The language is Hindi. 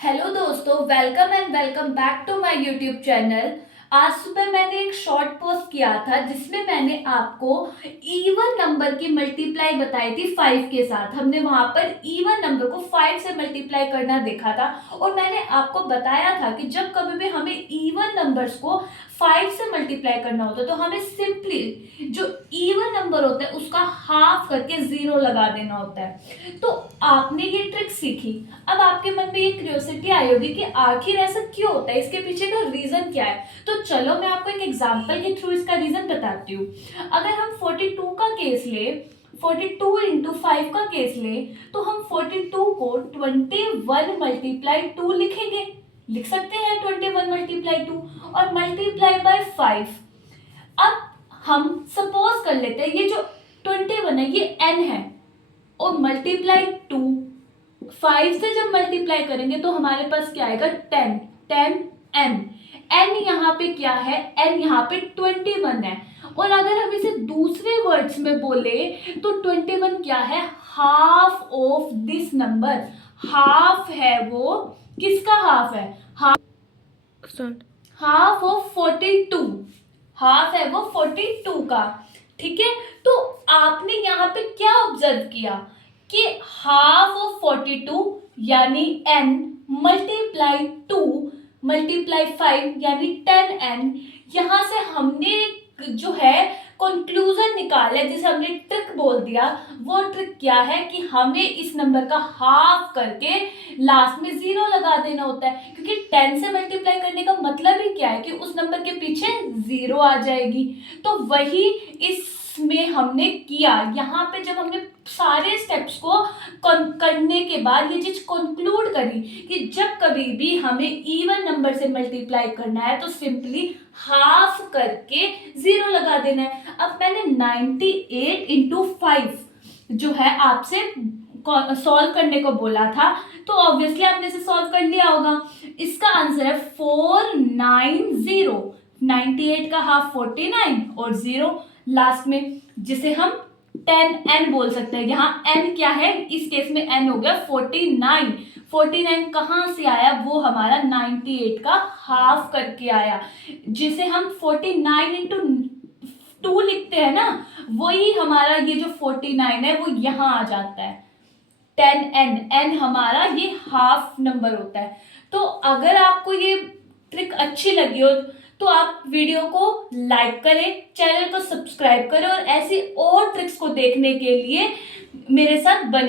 हेलो दोस्तों, welcome and welcome back to my YouTube channel. आज सुबह मैंने एक शॉर्ट पोस्ट किया था जिसमें मैंने आपको इवन नंबर की मल्टीप्लाई बताई थी 5 के साथ। हमने वहां पर इवन नंबर को 5 से मल्टीप्लाई करना देखा था और मैंने आपको बताया था कि जब कभी भी हमें इवन नंबर्स को 5 से मल्टीप्लाई करना होता है तो हमें सिंपली जो इवन नंबर होता है उसका हाफ करके जीरो लगा देना होता है। तो आपने ये ट्रिक सीखी। अब आपके मन में ये क्यूरियोसिटी आई होगी कि आखिर ऐसा क्यों होता है, इसके पीछे का रीजन क्या है। तो चलो मैं आपको एक एग्जांपल के थ्रू इसका रीजन बताती हूँ। अगर हम 42 का केस ले, 42 इंटू 5 का केस ले, तो हम 42 को 21 मल्टीप्लाई 2 लिखेंगे। लिख सकते हैं 21 मल्टीप्लाई 2 और मल्टीप्लाई बाय 5। अब हम सपोज कर लेते हैं ये जो 21 है ये n है और मल्टीप्लाई 2 5 से जब मल्टीप्लाई करेंगे तो हमारे पास क्या आएगा 10 10 n। n यहाँ पे क्या है, n यहाँ पे 21 है। और अगर हम इसे दूसरे वर्ड्स में बोले तो 21 क्या है, half of this number. Half है वो, किसका हाफ है, हाफ ऑफ 42। हाफ है वो 42 का। ठीक है, तो आपने यहाँ पे क्या ऑब्जर्व किया कि हाफ ऑफ 42 यानी n मल्टीप्लाई 2 मल्टीप्लाई 5 यानी 10n। यहां से हमने जो है कंक्लूजन निकाला, जिसे हमने ट्रिक बोल दिया। वो ट्रिक क्या है कि हमें इस नंबर का हाफ करके लास्ट में जीरो लगा देना होता है, क्योंकि 10 से मल्टीप्लाई करने का मतलब ही क्या है कि उस नंबर के पीछे जीरो आ जाएगी। तो वही इसमें हमने किया। यहाँ पे जब हमने सारे स्टेप्स को करने के बाद ये चीज कंक्लूड करी कि जब कभी भी हमें इवन नंबर से मल्टीप्लाई करना है तो सिंपली हाफ करके जीरो लगा देना है। अब मैंने 98 इंटू 5 जो है आपसे सॉल्व करने को बोला था, तो ऑब्वियसली आपने इसे सॉल्व कर लिया होगा। इसका आंसर है 490। 98 का हाफ 49 और जीरो लास्ट में, जिसे हम 10n बोल सकते हैं। यहाँ n क्या है, इस केस में n हो गया 49। 49 कहाँ से आया, वो हमारा 98 का हाफ करके आया, जिसे हम 49 इंटू 2 लिखते हैं ना, वही हमारा ये जो 49 है वो यहाँ आ जाता है 10n। n हमारा ये हाफ नंबर होता है। तो अगर आपको ये ट्रिक अच्छी लगी हो तो आप वीडियो को लाइक करें, चैनल को सब्सक्राइब करें और ऐसी और ट्रिक्स को देखने के लिए मेरे साथ बने